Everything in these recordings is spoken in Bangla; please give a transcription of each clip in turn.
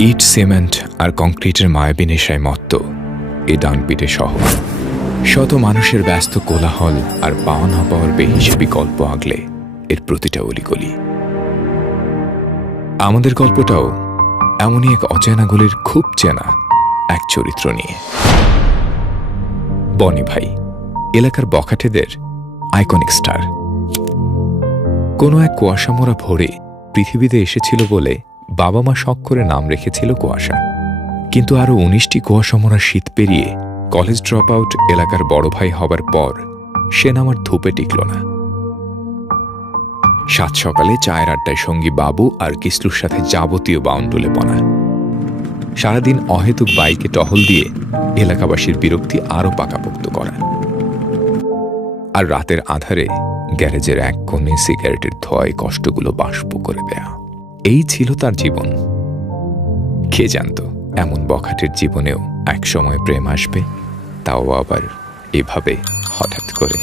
ইট, সিমেন্ট আর কংক্রিটের মায়াবী নেশায় মত্ত এ ডানপিটে শহর। শত মানুষের ব্যস্ত কোলাহল আর পাওয়া না পাওয়ার বেহিসেবি গল্প আগলে এর প্রতিটা অলিগলি। আমাদের গল্পটাও এমনই এক অচেনা গলির খুব চেনা এক চরিত্র নিয়ে। বনি ভাই এলাকার বখাটেদের আইকনিক স্টার। কোনো এক কুয়াশামোড়া ভোরে পৃথিবীতে এসেছিল বলে বাবা মা শখ করে নাম রেখেছিল কুয়াশা। কিন্তু আরো ১৯টি কুয়াশামোড়া শীত পেরিয়ে কলেজ ড্রপ আউট এলাকার বড় ভাই হবার পর সে নাম আর ধূপে টিকল না। সাত সকালে চায়ের আড্ডায় সঙ্গী বাবু আর কিসলুর সাথে যাবতীয় বাউন্ডুলে পনা। সারাদিন অহেতুক বাইকে টহল দিয়ে এলাকাবাসীর বিরক্তি আরো পাকাপোক্ত করা। আর রাতের আধারে গ্যারেজের এক কোণে সিগারেটের ধোঁয়ায় কষ্টগুলো বাষ্প করে দেয়া। এই ছিল তার জীবন। কে জানত এমন বখাটের জীবনেও একসময় প্রেম আসবে, তাও আবার এভাবে হঠাৎ করে।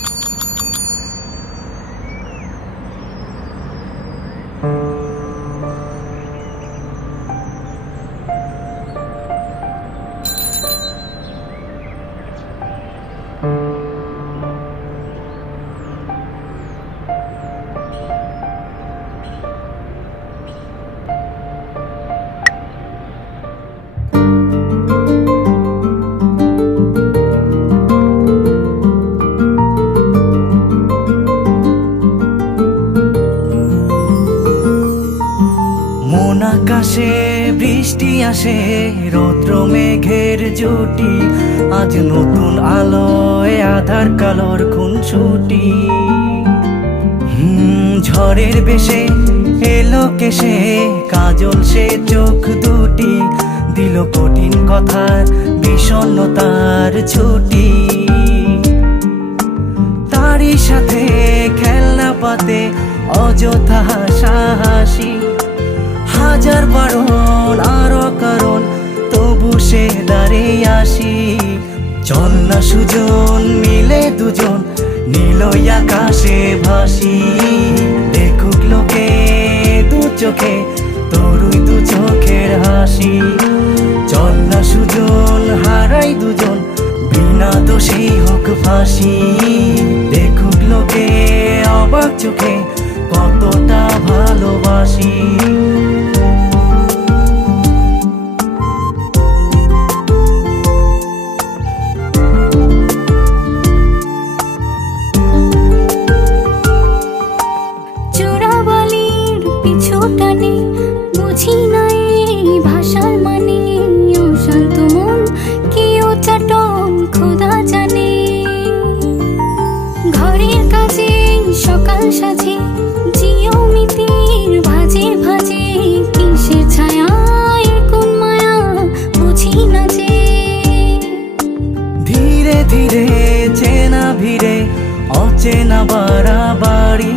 আকাশে বৃষ্টি আসে, রৌদ্র মেঘের জুটি, আজ নতুন আলোয় আধার কালোর খুনসুটি। ঝড়ের বেশে এলো কেশে, কাজল সে চোখ দুটি, দিল কঠিন কথার বিষণ্ণতার ছুটি। তারই সাথে খেলনা পাতে অযথা হাসাহাসি, হাজার বারণ আরো কারণ তবু সে দাঁড়িয়ে আসি। চল না সুজন মিলে দুজন নীলই আকাশে ভাসি, দেখুক লোকে দু চোখে তরুই দু চোখের হাসি। চল না সুজন হারাই দুজন বিনা দোষী হোক ফাঁসি, দেখুক লোকে অবাক চোখে কতটা ভালোবাসি। বুঝি নাই ভাষার মানে, অশান্ত মন কেউ চাটন খোদা জানে। ঘরের কাজে সকাল সাজে, জিওমিতির ভাজে ভাজে, কিসের ছায়া কোন মায়া বুঝি না যে। ধীরে ধীরে চেনা ভিড়ে অচেনা বাড়াবাড়ি,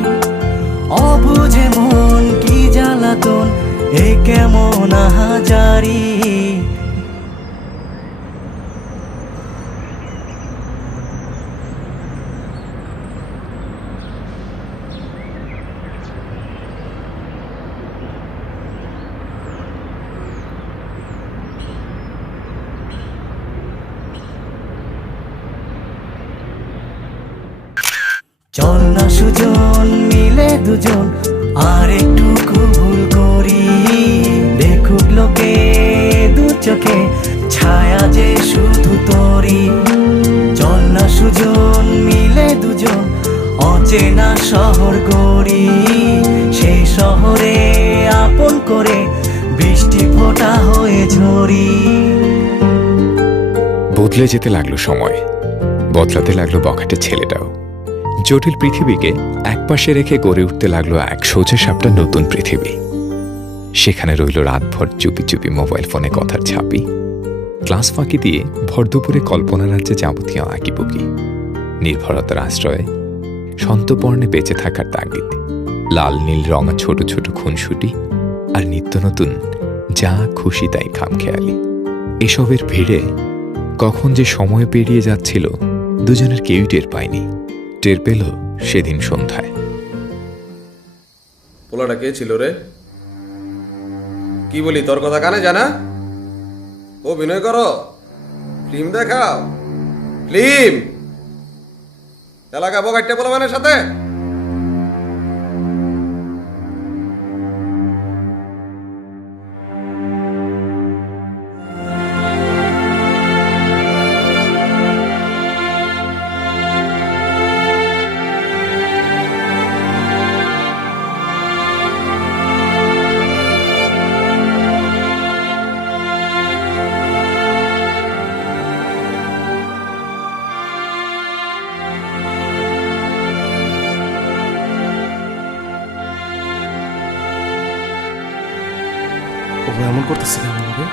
অবুঝে মন কি জ্বালাতন এ কেমন আহাজারি। চল না সুজন মিলে দুজন আর একটু ভুল করি, দেখুক লোকে দু চোখে ছায়া যে শুধু তোরি। চল না সুজন মিলে দুজন অচেনা শহর গড়ি, সেই শহরে আপন করে বৃষ্টি ফোঁটা হয়ে ঝরি। বদলে যেতে লাগলো সময়, বদলাতে লাগলো বখাটে ছেলেটাও। জটিল পৃথিবীকে একপাশে রেখে গড়ে উঠতে লাগলো এক সোজা সাপটা নতুন পৃথিবী। সেখানে রইল রাতভর চুপি চুপি মোবাইল ফোনে কথার ছাপি, ক্লাস ফাঁকি দিয়ে ভর দুপুরে কল্পনা রাজ্যে যাবতীয় আঁকিবুকি, নির্ভরতার আশ্রয়ে সন্তপর্ণে বেঁচে থাকার তাগিদ, লাল নীল রঙা ছোট ছোট খুনসুটি আর নিত্য নতুন যা খুশি তাই খামখেয়ালি। এসবের ভিড়ে কখন যে সময় পেরিয়ে যাচ্ছিল দুজনের কেউই টের পায়নি। টের পেল সেদিন সন্ধ্যায়। পোলাটা কে ছিল রে? কি বলি, তোর কথা কানে জানা? অভিনয় করো, ফিল্ম দেখাও, ফিল্ম এলাকা বগাইটে বলবানের সাথে। ও এমন করতেছে কেমন হবে?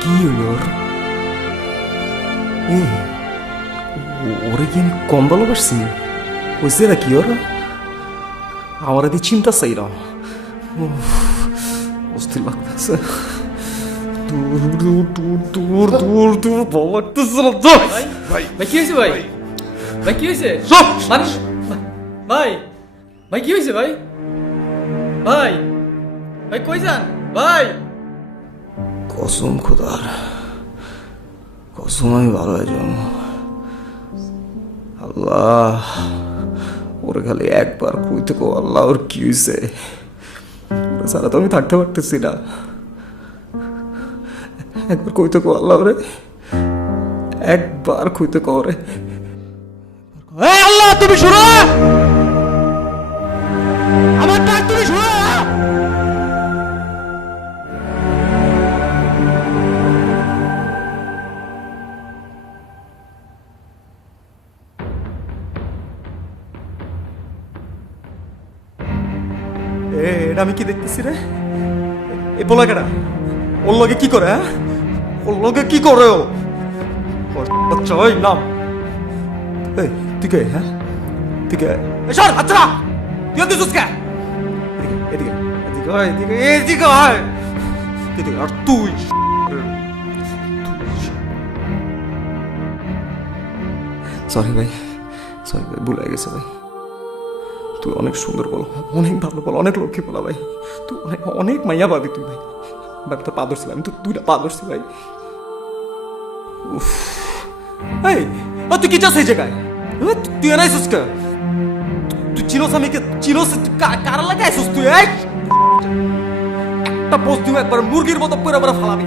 কি হইল ওর? ওরে কি আমি কম ভালোবাসছি? হয়েছে না কি ওর? আমার এদি চিন্তা চাই না, অস্থির লাগতেছে। দূর দূর দূর দূর দূর দূর ভালো লাগতেছে না তো। ভাই কি হয়েছে ভাই? ভাই কি হয়েছে? মানুষ ভাই ভাই কি হয়েছে ভাই? ভাই ভাই কই যান ভাই? কসম খোদার, কসম আমি ভালো হয়ে যাব। আল্লাহ ওরে খালি একবার কইতে কো, আল্লাহ ওর কি হয়েছে? ওরা ছাড়া তো আমি থাকতে পারতেছি না। একবার কইতে কো আল্লাহ ওরে, একবার কইতে কো ওরে। আল্লাহ তুমি শুনো, আমার ডাক তুমি শুনো। এটা আমি কি দেখতেছি রে? এ পোলা কেডা? ওর লগে কি করে? হ্যাঁ, ওর লগে কি করে ও? আচ্ছা ওই নাম এই তুই কে? হ্যাঁ তুই কে? সর আচ্ছা তুই অত সুস্কা এদিকে এদিকে হয়, এদিকে এদিকে হয়, এদিকে। আর তুই সরি ভাই, সরি ভাই, ভুলে গেছে ভাই। তুই অনেক সুন্দর বল, অনেক ভালো বল, অনেক লক্ষ্মী বলা ভাই। তুই অনেক অনেক মাইয়া পাবি তুই ভাই। ভাই তো পা ধরছি ভাই, আমি তো দুইটা পা ধরছি ভাই। উফ এই তুই কি চাস এই জায়গায়? তুই এনাই সুস্কা, তুই চিনোস আমি কে? চিনোস কার লাগাইছিস তুই? এই একটা পোস্ট দিও একবার মুরগির মতো করে আমরা ফালাবি।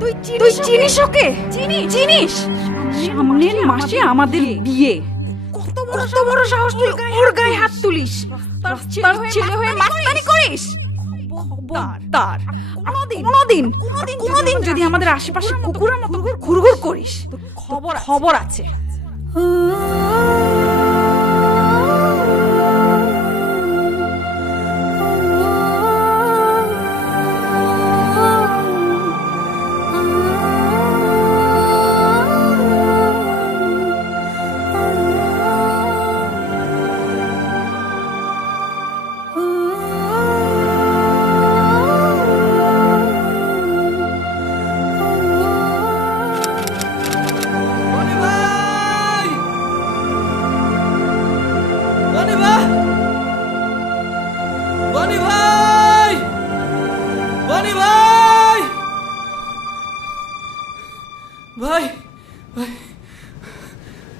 তুই চিনিস ওকে? চিনিস? সামনের মাসে আমাদের বিয়ে। কত বড় সাহস তুই ওর গায়ে হাত তুলিস? তার ছেলে হয়ে মাস্তানি করিস? খবরদার কোনোদিন যদি আমাদের আশেপাশে কুকুরের মতো ঘুরঘুর করিস, খবর আছে। ভাই ভাই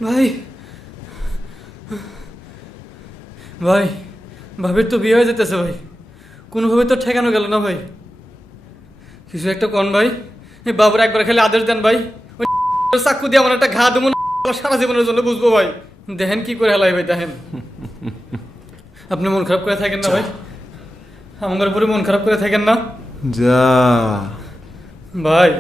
ভাই ভাই ভাবির তো বিয়ে হয়ে যেতেছে ভাই, কোনোভাবে তো ঠেকানো গেল না ভাই। কিছু একটা কন ভাই, এই বাবুর একবার খেলে আদেশ দেন ভাই। ওই চাকু দিয়ে আমার একটা ঘা দেবো না, সারা জীবনের জন্য বুঝবো ভাই। দেখেন কি করে হেলাই ভাই, দেখেন। আপনি মন খারাপ করে থাকেন না ভাই, আমার উপরে মন খারাপ করে থাকেন না যা ভাই।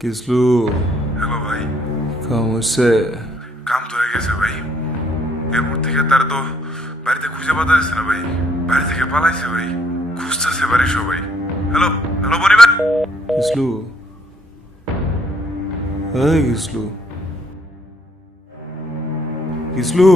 কিসলু? হ্যালো ভাই, কাম হচ্ছে? কাম তো হয়ে গেছে ভাই। এরপর থেকে তার তো বাড়িতে খুঁজে পাওয়া যাচ্ছে না ভাই, বাড়ি থেকে পালাইছে ভাই, খুঁজতেছে বাড়ি সবাই। হ্যালো হ্যালো বনিবার, কিসলু এই গিসলু, গিসলু,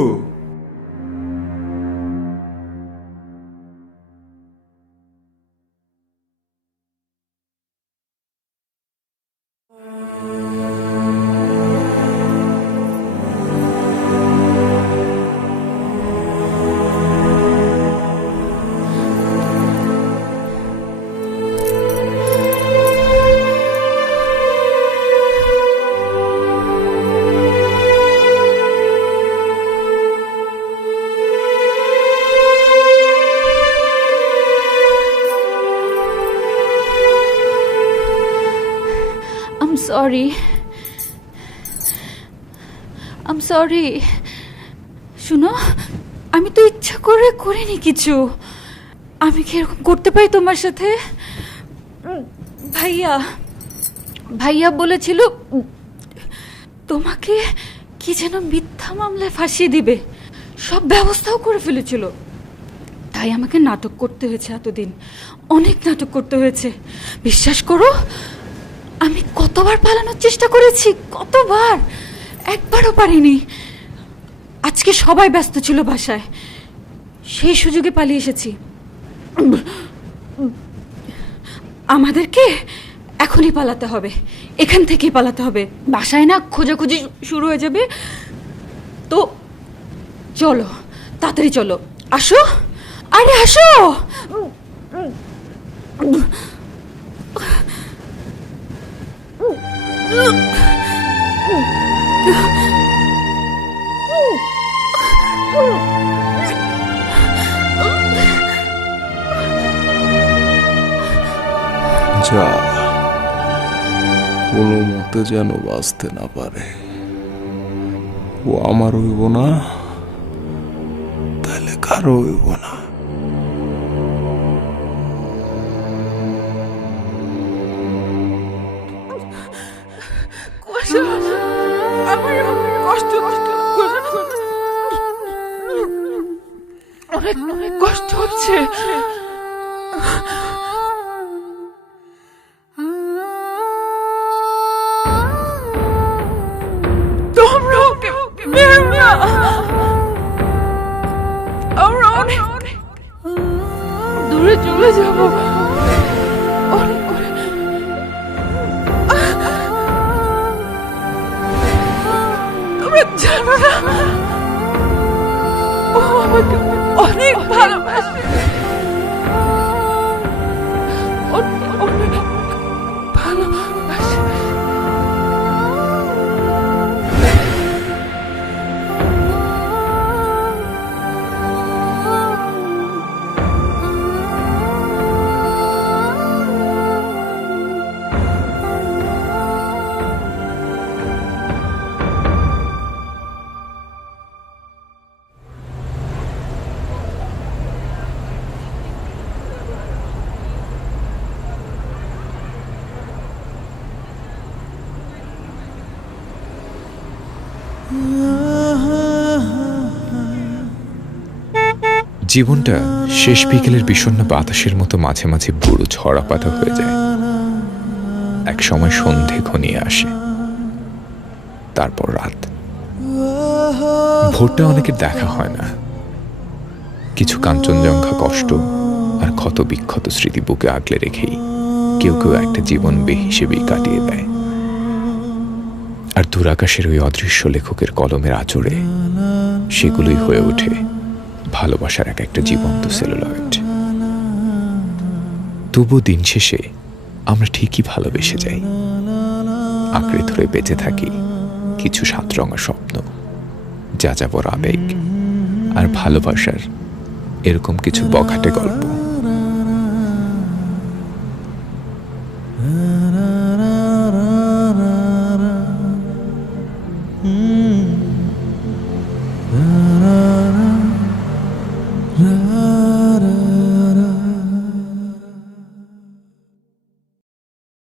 I'm sorry. শুনো, আমি তো ইচ্ছা করে করিনি কিছু। আমি কি এরকম করতে পারি তোমার সাথে? ভাইয়া বলেছিল তোমাকে কি যেন মিথ্যা মামলায় ফাঁসিয়ে দিবে, সব ব্যবস্থাও করে ফেলেছিল। তাই আমাকে নাটক করতে হয়েছে এতদিন, অনেক নাটক করতে হয়েছে। বিশ্বাস করো, আমি কতবার পালানোর চেষ্টা করেছি, কতবার, একবারও পারিনি। আজকে সবাই ব্যস্ত ছিল বাসায়, সেই সুযোগে পালিয়ে এসেছি। আমাদেরকে এখনই পালাতে হবে, এখান থেকেই পালাতে হবে। বাসায় না খোঁজাখুঁজি শুরু হয়ে যাবে। তো চলো, তাড়াতাড়ি চলো, আসো, আরে আসো। যা, কোনো মতে যেন বাঁচতে না পারে। ও আমার হইব না, তাহলে কারো হইব না। অনেক কষ্ট হচ্ছে। তোমরা ওকে মেরো না, আমরা অনেক দূরে চলে যাবো। তোমরা জানো না, ও আমাকে অনেক ভালোবাসে, অনেক ভালোবাসে। জীবনটা শেষ বিকেলের বিষণ্ণ বাতাসের মতো মাঝে মাঝে বুড়ো ঝরা পাতা হয়ে যায়। এক সময় সন্ধে ঘনিয়ে আসে, তারপর রাত। ভোরটা অনেকের দেখা হয় না। কিছু কাঞ্চনজঙ্ঘা কষ্ট আর ক্ষত বিক্ষত স্মৃতি বুকে আগলে রেখেই কেউ কেউ একটা জীবন বেহিসেবেই কাটিয়ে দেয়। আর দূরাকাশের ওই অদৃশ্য লেখকের কলমের আঁচড়ে সেগুলোই হয়ে ওঠে ভালোবাসার এক একটা জীবন্ত সেলুলয়েড। তবু দিন শেষে আমরা ঠিকই ভালোবেসে যাই, আঁকড়ে ধরে বেঁচে থাকি কিছু সাতরঙা স্বপ্ন, যাযাবর আবেগ আর ভালোবাসার এরকম কিছু বখাটে গল্প।